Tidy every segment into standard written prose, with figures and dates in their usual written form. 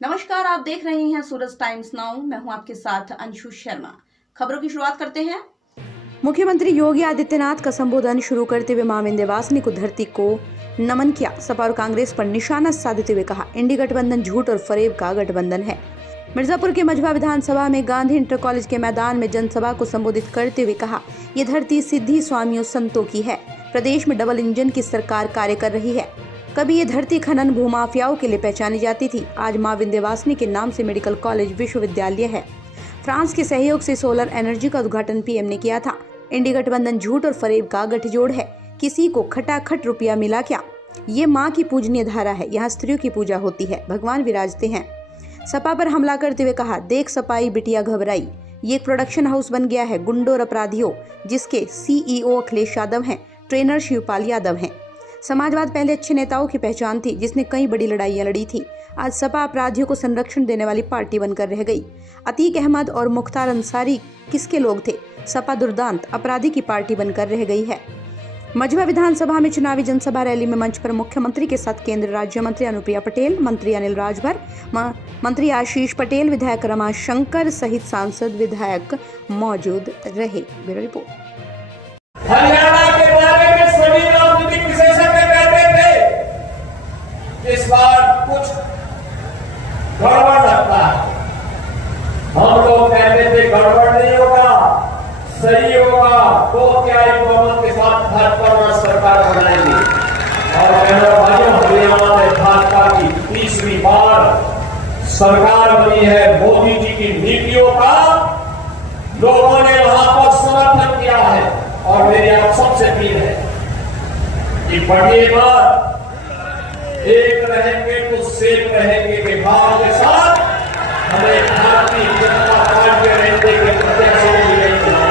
नमस्कार, आप देख रहे हैं सूरज टाइम्स नाउ। मैं हूं आपके साथ अंशु शर्मा। खबरों की शुरुआत करते हैं। मुख्यमंत्री योगी आदित्यनाथ का संबोधन शुरू करते हुए मां विंध्यवासिनी को धरती को नमन किया। सपा और कांग्रेस पर निशाना साधते हुए कहा, इंडी गठबंधन झूठ और फरेब का गठबंधन है। मिर्जापुर के मझवा विधानसभा में गांधी इंटर कॉलेज के मैदान में जनसभा को संबोधित करते हुए कहा, ये धरती सिद्धि स्वामियों संतों की है। प्रदेश में डबल इंजन की सरकार कार्य कर रही है। कभी ये धरती खनन भूमाफियाओं के लिए पहचानी जाती थी। आज मां विंध्यवासिनी के नाम से मेडिकल कॉलेज विश्वविद्यालय है। फ्रांस के सहयोग से सोलर एनर्जी का उद्घाटन पीएम ने किया था। इंडी गठबंधन झूठ और फरेब का गठजोड़ है। किसी को खटाखट रुपया मिला क्या? ये माँ की पूजनीय धारा है। यहाँ स्त्रियों की पूजा होती है, भगवान विराजते हैं। सपा पर हमला करते हुए कहा, देख सपाई बिटिया घबराई। ये एक प्रोडक्शन हाउस बन गया है गुंडों और अपराधियों, जिसके सीईओ अखिलेश यादव हैं, ट्रेनर शिवपाल यादव हैं। समाजवाद पहले अच्छे नेताओं की पहचान थी, जिसने कई बड़ी लड़ाइयां लड़ी थी। आज सपा अपराधियों को संरक्षण देने वाली पार्टी बनकर रह गई। अतीक अहमद और मुख्तार अंसारी किसके लोग थे? सपा दुर्दांत अपराधी की पार्टी बनकर रह गई है। मझवा विधानसभा में चुनावी जनसभा रैली में मंच पर मुख्यमंत्री के साथ केंद्रीय राज्य मंत्री अनुप्रिया पटेल, मंत्री अनिल राजभर, मंत्री आशीष पटेल, विधायक रमाशंकर सहित सांसद विधायक मौजूद रहे। Bureau report. हरियाणा के बारे में सभी राजनीतिक विशेषज्ञ कहते थे, इस बार कुछ गड़बड़ लगता है। हम लोग कहते थे गड़बड़ नहीं होगा, सही होगा, तो क्या बहुमत के साथ भाजपा सरकार बनाएगी। और भाइयों, हरियाणा में भाजपा की तीसरी बार सरकार बनी है। मोदी जी की नीतियों का लोगों ने वहां पर समर्थन किया है। और मेरी आप सबसे अपील है कि बढ़िए बात, एक रहेंगे तो सेफ रहेंगे के भाव के साथ हमें भारतीय जनता पार्टी रहने के प्रत्याशी की नहीं चुनाव।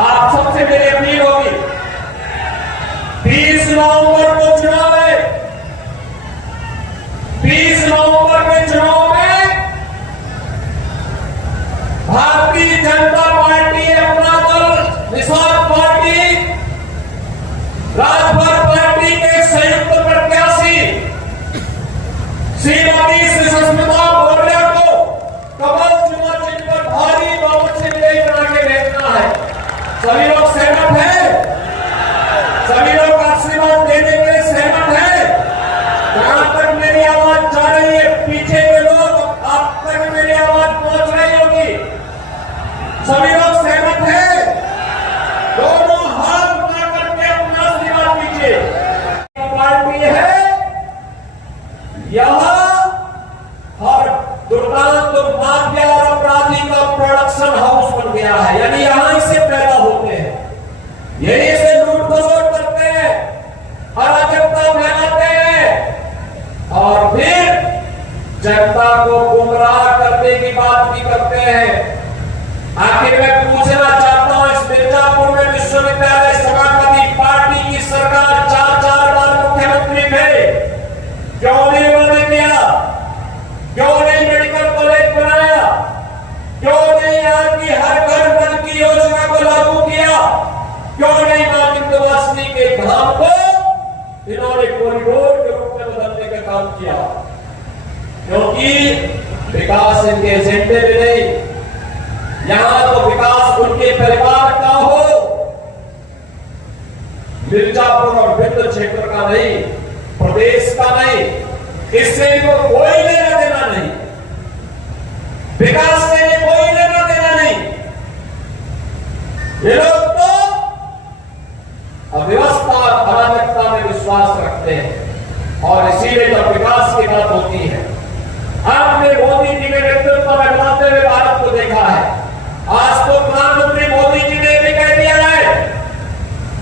आप सबसे मेरी अपील होगी, 20 नवंबर को चुनाव है। 20 नवंबर के चुनाव में भारतीय जनता पार्टी, अपना दल, निषाद पार्टी, राजभर पार्टी के संयुक्त प्रत्याशी श्रीमती सुष्मिता मौर्य को कमल चुनाव चिन्ह पर भारी बहुमत से विजयी बना के भेजना है। सभी लोग सहमत हैं? सभी लोग आशीर्वाद देने के लिए सहमत हैं? जहां तक मेरी आवाज जा रही है, पीछे के लोग आप तक मेरी आवाज पहुंच रही होगी। सभी लोग सहमत हैं? दोनों हाथ उठा करके अपना आशीर्वाद दीजिए। पार्टी है यहां हर दुर्दांत माफिया और अपराधी का प्रोडक्शन हाउस बन गया है। यानी यहां इसे पैदा होते हैं, यही से लूट खसोट करते हैं, अराजकता फैलाते हैं और फिर जनता को गुमराह करने की बात भी करते हैं। आखिर मैं पूछना चाहता हूं, इस मिर्जापुर में विश्वविद्यालय समाजवादी पार्टी की सरकार 4 बार मुख्यमंत्री थे, क्यों नहीं उन्होंने किया? क्यों नहीं मेडिकल कॉलेज बनाया? क्यों नहीं यहाँ की हर घर नल की योजना को लागू किया? क्यों नहीं मां विंध्यवासिनी के धाम को इन्होंने कॉरिडोर के रूप में बदलने का काम किया? क्योंकि विकास इनके एजेंडे में नहीं। यहां तो विकास उनके परिवार का हो, मिर्जापुर और विंध्य क्षेत्र का नहीं, प्रदेश का नहीं, इससे इनको कोई लेना देना नहीं, विकास से कोई लेना देना नहीं। ये लोग तो अव्यवस्था और अराजकता में विश्वास रखते हैं और इसीलिए जब विकास की बात होती है, हमने मोदी जी के नेतृत्व में बनाते हुए भारत को देखा है। आज तो प्रधानमंत्री मोदी जी ने भी कह दिया है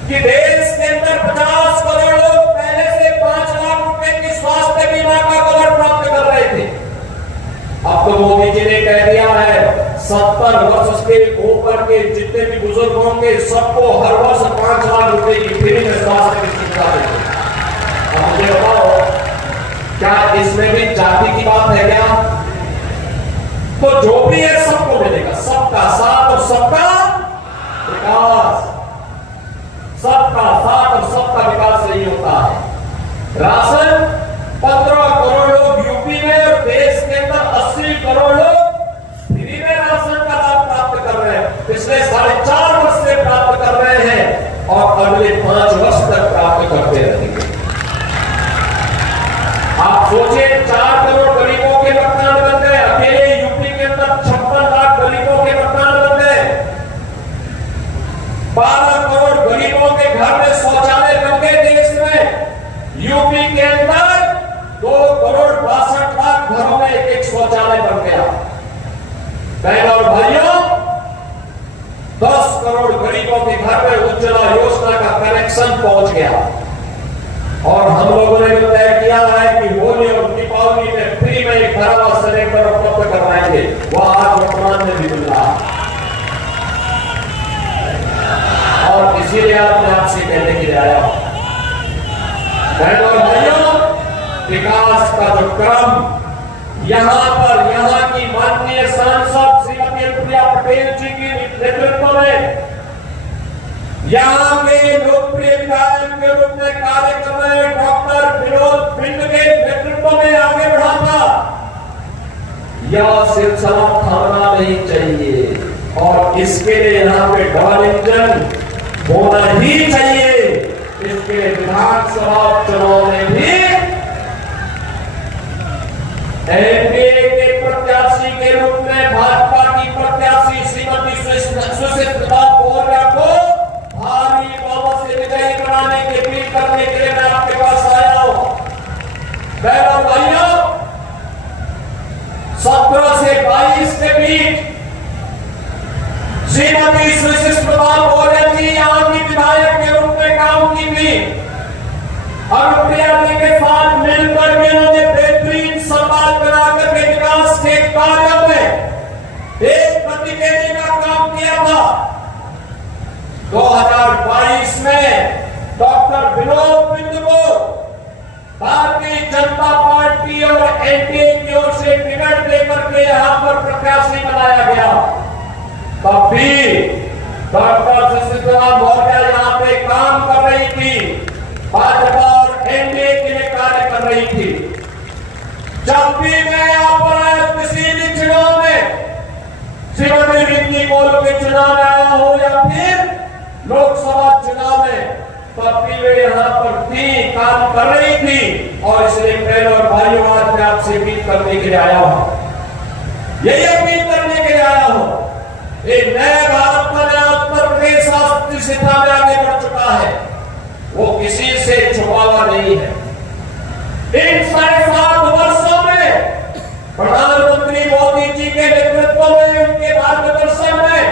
कि देश के अंदर 50 करोड़ लोग पहले से 5 लाख रुपए की स्वास्थ्य बीमा का कवर प्राप्त कर रहे थे। अब तो मोदी जी ने कह दिया है 70 वर्ष के ऊपर के जितने भी बुजुर्ग होंगे सबको हर वर्ष 5 लाख रुपए की फ्री में स्वास्थ्य की सुविधा देंगे। अब मुझे बताओ, क्या इसमें भी जाति की बात है क्या? तो जो भी है सबको मिलेगा, सबका साथ और सबका विकास। सबका साथ और सबका विकास नहीं होता है। राशन आप सोचिए 4 करोड़ गरीबों के मकान बन गए, अकेले यूपी के अंदर 56 लाख गरीबों के मकान बन गए, 12 करोड़ गरीबों के घर में शौचालय बन गए। देश में यूपी के अंदर 2 करोड़ 62 लाख घरों में एक शौचालय बन गया। बहनों और भाइयों, 10 करोड़ गरीबों के घर में उज्ज्वला योजना का कनेक्शन पहुंच गया। और हम लोगों ने तय किया है कि होली और दीपावली में फ्री में एक भरावा सिलेंडर उपलब्ध करवाएंगे। वह आज वर्तमान में भी मिल रहा है। और इसीलिए मैं आपसे कहने के लिए आया हूं, बहनों और भाइयों, विकास का जो क्रम यहाँ की माननीय सांसद श्रीमती प्रिया पटेल जी की नेतृत्व में, यहाँ के लोकप्रिय विधायक के रूप में कार्य कर रहे डॉक्टर विनोद बिंद के नेतृत्व में आगे बढ़ा था, यह सिलसिला थामना नहीं चाहिए। और इसके लिए यहाँ पे डबल इंजन होना ही चाहिए। इसके लिए विधानसभा चुनाव में भी एनडीए के प्रत्याशी के रूप में भाजपा की प्रत्याशी श्रीमती सुशीला मौर्य को भारी बहुमत से विजयी बनाने की अपील करने के लिए मैं आपके पास आया हूं। बहनों भाइयों, 17 से 22 के बीच श्रीमती सुशीला मौर्य जी यहाँ की विधायक के रूप में काम की थी। अनुप्रिया जी के साथ मिलकर इन्होंने बेहतरीन समाज बनाकर के विकास के कार्यों में एक गति देने का काम किया था। 2022 में डॉक्टर विनोद बिंद को भारतीय जनता पार्टी और एनडीए की ओर से टिकट देकर के यहां पर प्रत्याशी बनाया गया। तब भी डॉक्टर सुशीला मौर्य यहां पे काम कर रही थी, भाजपा और एनडीए के लिए कार्य कर रही थी। जब भी मैं यहाँ पर आया किसी भी चुनाव में, श्रीमती रिंकी कोल के चुनाव में आया हो या फिर लोकसभा चुनाव में, तब भी वे यहाँ पर थी, काम कर रही थी। और इसलिए बहनों और भाइयों, आज मैं आपसे अपील करने के लिए आया हूं, यही अपील करने के लिए आया हूं। एक नए भारत का नया उत्तर प्रदेश आज दिशा में आगे बढ़ चुका है, वो किसी से छुपा हुआ नहीं है। इन 7.5 वर्षों में प्रधानमंत्री मोदी जी के नेतृत्व में, उनके मार्गदर्शन में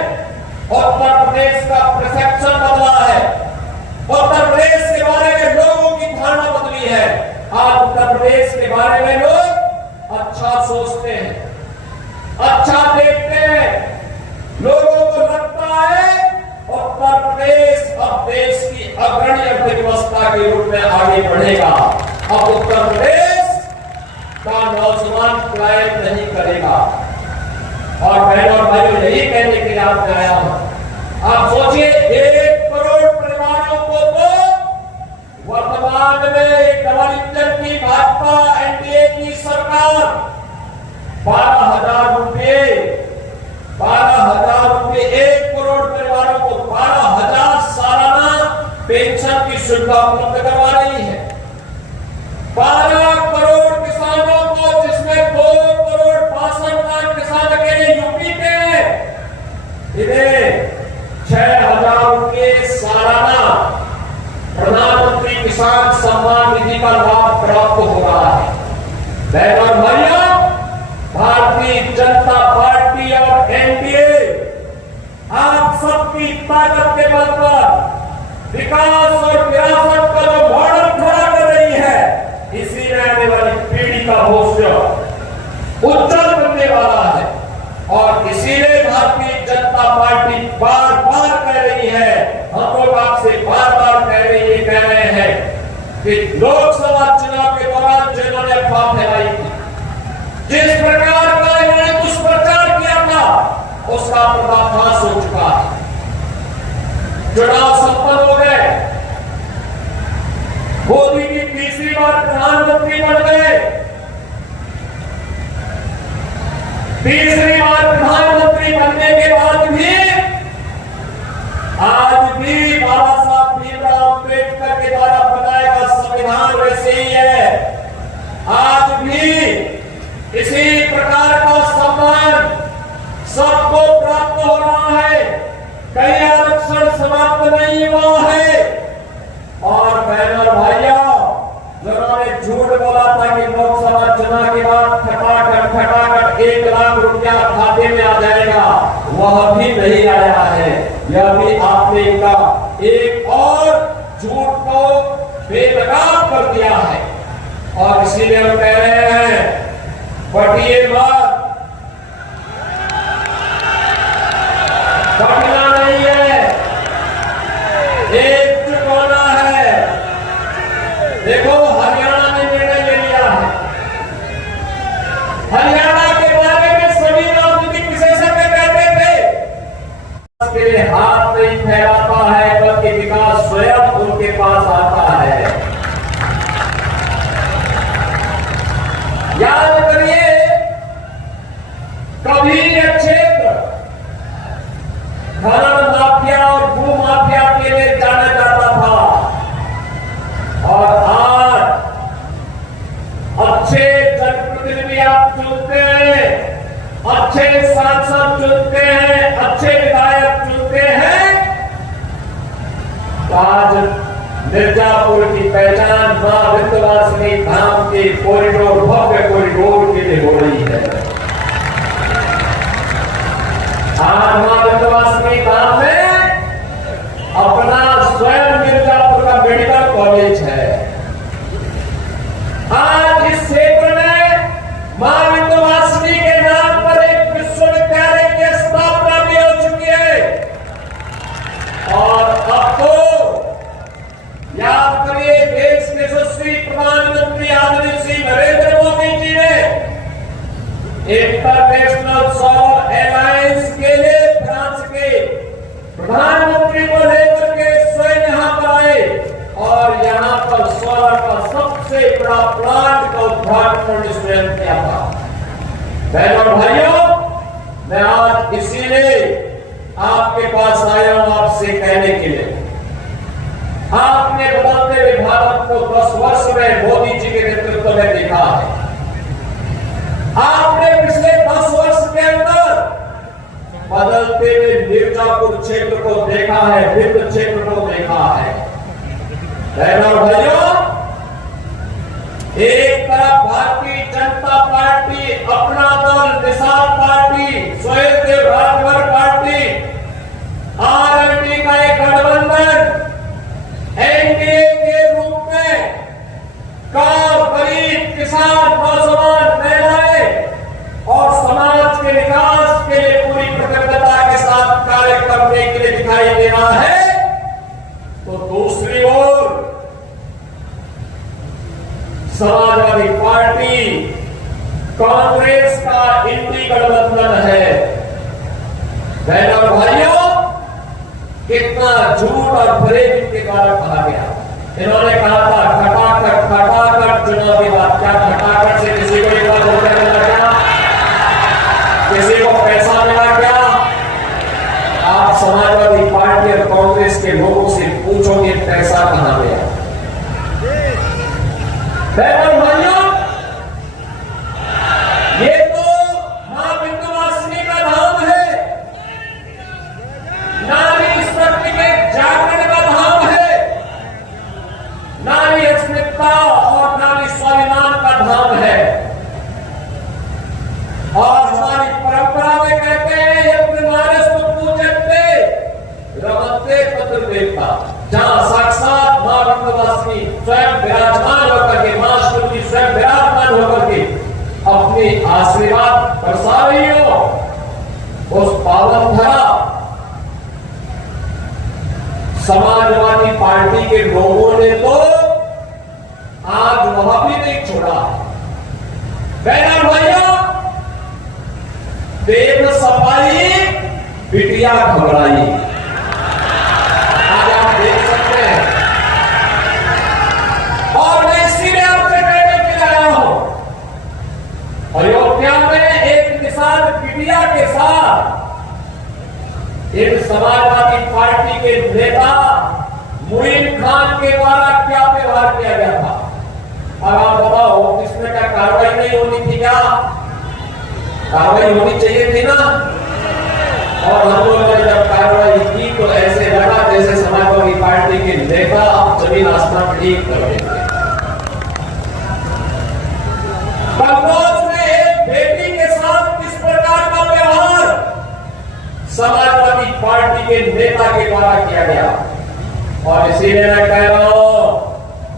उत्तर प्रदेश का परसेप्शन बदला है। उत्तर प्रदेश के बारे में लोगों की धारणा बदली है। आज उत्तर प्रदेश के बारे में लोग अच्छा सोचते हैं, अच्छा देखते हैं। लोगों को लगता है उत्तर प्रदेश अब देश की अग्रणी अर्थव्यवस्था के रूप में आगे बढ़ेगा। अब उत्तर प्रदेश का नौजवान पलायन नहीं करेगा। और बहनों और भाइयों, यही कहने के लिए आपने आया हूं। आप सोचिए, 1 करोड़ परिवारों को तो वर्तमान में डबल इंजन की भाजपा एनडीए की सरकार 12,000 रुपये 1 करोड़ परिवारों को 12,000 सालाना पेंशन की सुविधा उपलब्ध करवा रही है। 12 करोड़ किसानों को, जिसमें 2 करोड़ 62 लाख किसान अकेले यूपी के हैं, इन्हें 6,000 रुपये सालाना प्रधानमंत्री किसान सम्मान निधि का लाभ प्राप्त हो रहा है। बहनों और भाइयों, भारतीय जनता पार्टी और एनडीए आप सबकी ताकत के बल पर विकास और विरासत का जो मॉडल खड़ा कर रही है, इसी में आने वाली पीढ़ी का भविष्य उज्जवल बनने वाला है। और इसीलिए भारतीय जनता पार्टी बार बार कह रही है, हम लोग आपसे बार बार कह रहे हैं कि लोकसभा चुनाव के दौरान जिन्होंने अफवाह फैलाई थी, जिस प्रकार का इन्होंने दुष्प्रचार किया था, उसका पर्दाफाश हो चुका है। चुनाव संपन्न हो गए, मोदी की तीसरी बार प्रधानमंत्री बन गए। तीसरी बार प्रधानमंत्री बनने के बाद भी आज भी बाबा साहब भीमराव अम्बेडकर के द्वारा बनाया गया संविधान वैसे ही है। आज भी इसी प्रकार का सम्मान सबको प्राप्त हो रहा है। कहीं आरक्षण समाप्त नहीं हुआ है। और बहनों भाइयों, जिन्होंने झूठ बोला था कि लोकसभा चुनाव के बाद खटाखट 1 लाख रुपया खाते में आ जाएगा, वह भी नहीं आया है। यह भी आपने इनका एक और झूठ को बेनकाब कर दिया है। और इसीलिए हम कह रहे हैं, बटिए मत, बटना नहीं है, एकजुट होना है। देखो, हरियाणा ने निर्णय ले लिया है। हरियाणा के बारे में सभी राजनीतिक विशेषज्ञ कहते थे उसके लिए हाथ नहीं फैलाता है, बल्कि विकास स्वयं उनके पास आता है। याद करिए, कभी यह क्षेत्र धन माफिया और भू माफिया के लिए जाना जाता था, और आज अच्छे जनप्रतिनिधि आप चुनते हैं, अच्छे सांसद चुनते हैं, अच्छे विधायक चुनते हैं, तो आज मिर्जापुर की पहचान मां विंध्यवासिनी धाम के कॉरिडोर, भव्य कॉरिडोर के लिए हो रही है। आज मां विंध्यवासिनी धाम में अपना स्वयं मिर्जापुर का मेडिकल कॉलेज है। आज इस क्षेत्र में मां विंध्यवासिनी के नाम पर एक विश्वविद्यालय की स्थापना भी हो चुकी है। और अब तो याद करिए, देश के यशस्वी प्रधानमंत्री आदरणीय श्री नरेंद्र मोदी जी ने इंटरनेशनल सौर एलायंस के लिए फ्रांस के प्रधानमंत्री को लेकर के स्वयं यहां पर आए और यहां पर सौर का सबसे बड़ा प्लांट का उद्घाटन स्वयं किया था। बहनों और भाइयों, मैं आज इसीलिए आपके पास आया हूं, आपसे कहने के लिए, आपने बदलते हुए भारत को 10 वर्ष में मोदी जी के नेतृत्व में देखा है। आपने पिछले 10 वर्ष के अंदर बदलते हुए मिर्जापुर क्षेत्र को देखा है, विंध्य क्षेत्र को देखा है। बहनों और भाइयों, एक तरफ भारतीय जनता पार्टी, अपना दल, निषाद पार्टी, स्वयंसेवक राजभर पार्टी, आरएलडी का एक गठबंधन एनडीए के रूप में गांव, गरीब, किसान, नौजवान, महिलाएं और समाज के विकास के लिए पूरी प्रतिबद्धता के साथ कार्य करने के लिए दिखाई दे रहा है, तो दूसरी ओर समाजवादी पार्टी, कांग्रेस का इंडी गठबंधन है। बहनों और भाइयों, कितना झूठ और फरेब इनके द्वारा कहा गया। इन्होंने कहा था खटाखट चुनाव के बाद, क्या खटाखट से किसी को एक बार वोट मिला क्या? किसी को पैसा मिला क्या? आप समाजवादी पार्टी और कांग्रेस के लोगों से पूछोगे पैसा कहां गया। बहनों भाइयों, ये तो मां विंध्यवासिनी का धाम है, नारी शक्ति के जागरण का धाम है, नारी अस्मिता और नारी स्वाभिमान का धाम है। और हमारी परंपरा में कहते हैं, यज्ञ नारस्व पूजते रमते पत्र देवता, जहां साक्षात मां विंध्यवासिनी स्वयं विराजमान होकर के, मां श्री स्वयं विराजमान होकर के अपने आशीर्वाद बरसा रही हो, उस पावन धरा समाजवादी पार्टी के लोगों ने तो आज वह भी नहीं छोड़ा। बहनों भाइयों, देव सफाई बिटिया घबराई, आज आप देख सकते हैं। और मैं इसीलिए आपसे कहने के लिए आया हूं, अयोध्या में एक निषाद बिटिया के साथ इन समाजवादी पार्टी के नेता मुइन खान के द्वारा क्या व्यवहार किया गया था। अब आप बताओ, हो, इसमें क्या कार्रवाई नहीं होनी थी? क्या कार्रवाई होनी चाहिए थी ना? और हम लोगों ने जब कार्रवाई की तो ऐसे लगा जैसे समाजवादी पार्टी के नेता जमीन आसमान ठीक कर देंगे। कन्नौज में एक बेटी के साथ किस प्रकार का व्यवहार समाजवादी पार्टी के नेता के द्वारा किया गया, और इसीलिए मैं कह रहा हूं,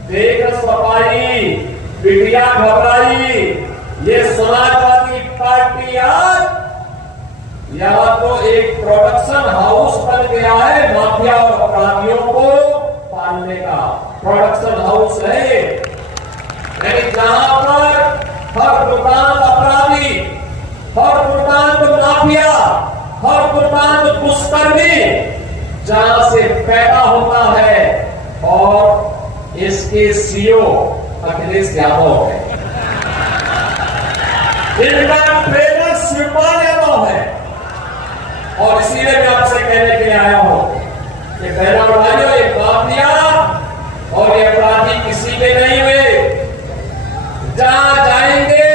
देख सफाई, बिटिया घबराई, ये समाजवादी पार्टी आज यहां तो एक प्रोडक्शन हाउस बन गया है माफिया और अपराधियों को पालने का। प्रोडक्शन हाउस है, यानी जहां पर हर दुकान अपराधी, हर दुकान माफिया, हर दुकान दुष्कर्मी जहां से पैदा होता है, और इसके सीईओ अखिलेश यादव है, इनका ट्रेनर शिवपाल यादव है। और इसीलिए मैं आपसे कहने के लिए आया हूं कि बहनों और भाइयों, ये माफिया और ये अपराधी किसी के नहीं हुए। जहां जाएंगे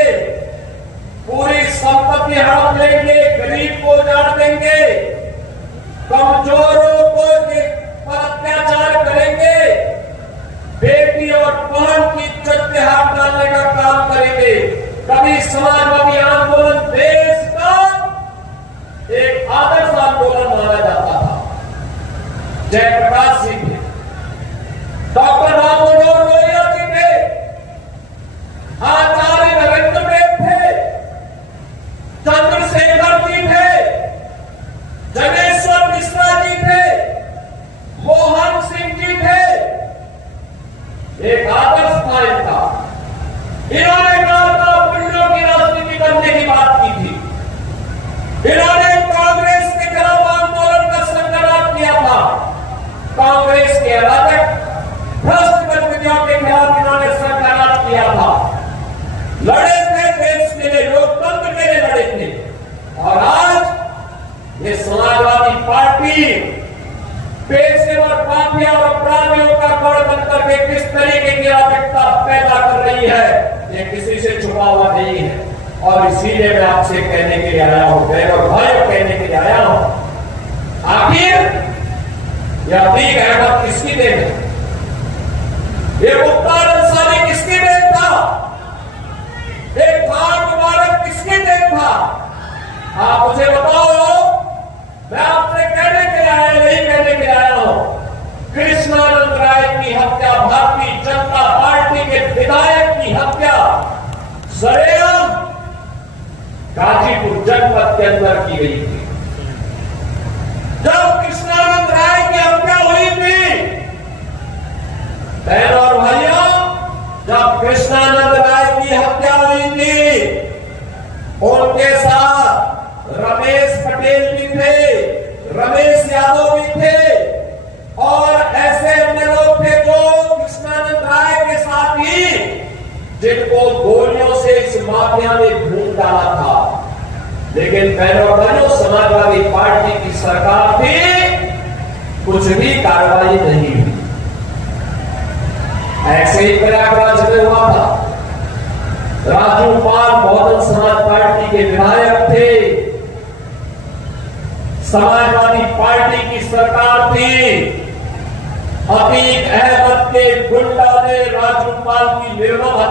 पूरी संपत्ति हड़प लेंगे, गरीब को उजाड़ देंगे, कमजोरों को पर अत्याचार करेंगे, बेटी और बहन की इज्जत पे हाथ डालने का काम करेंगे। कभी समाजवादी आंदोलन देश का एक आदर्श आंदोलन माना जाता था। जयप्रकाश सिंह थे, डॉक्टर राम मनोहर लोहिया जी थे, आचार्य नरेंद्र देव थे, चंद्रशेखर जी थे, जगेश्वर मिश्रा जी थे, मोहन सिंह जी थे। एक आदर्श था इनका। इन्होंने मूल्यों की राजनीति करने की बात की थी। इन्होंने कांग्रेस के खिलाफ आंदोलन का संघर्ष किया था। कांग्रेस के अराजक भ्रष्ट गतिविधियों के खिलाफ इन्होंने संघर्ष किया था। लड़े थे देश के लिए, लोकतंत्र के लिए लड़े थे। और आज ये समाजवादी पार्टी पेशेवर माफिया और अपराधियों का गढ़ बनकर के किस तरीके की अराजकता पैदा कर रही है, ये किसी से छुपा हुआ नहीं है। और इसीलिए मैं आपसे कहने के लिए आया हूं, बहनों और भाइयों, कहने के लिए आया हूं, आखिर यह अतीक अहमद किसकी देन है? ये मुख्तार अंसारी किसकी देन था? एक खान मुबारक किसकी देन था? आप मुझे बताओ। मैं आपसे कहने के लिए आया, यही कहने के लिए आया हूं, कृष्णानंद राय की हत्या, भारतीय जनता पार्टी के विधायक की हत्या सरेआम गाजीपुर जनपद के अंदर की गई थी। जब कृष्णानंद राय की हत्या हुई थी, बहनों और भाइयों, जब कृष्णानंद राय की हत्या हुई थी, उनके साथ रमेश पटेल भी थे, रमेश यादव भी थे, और ऐसे अन्य लोग थे जो कृष्णानंद राय के साथ ही, जिनको गोलियों से इस माफिया ने भून डाला था। लेकिन बहनों और भाइयों, समाजवादी पार्टी की सरकार थी, कुछ भी कार्रवाई नहीं हुई। ऐसे ही प्रयागराज में हुआ था। राजू पाल बहुजन समाज पार्टी के विधायक थे, समाजवादी पार्टी की सरकार थी, अतीक अहमद के गुंडा ने राजू पाल की निर्मम हत्या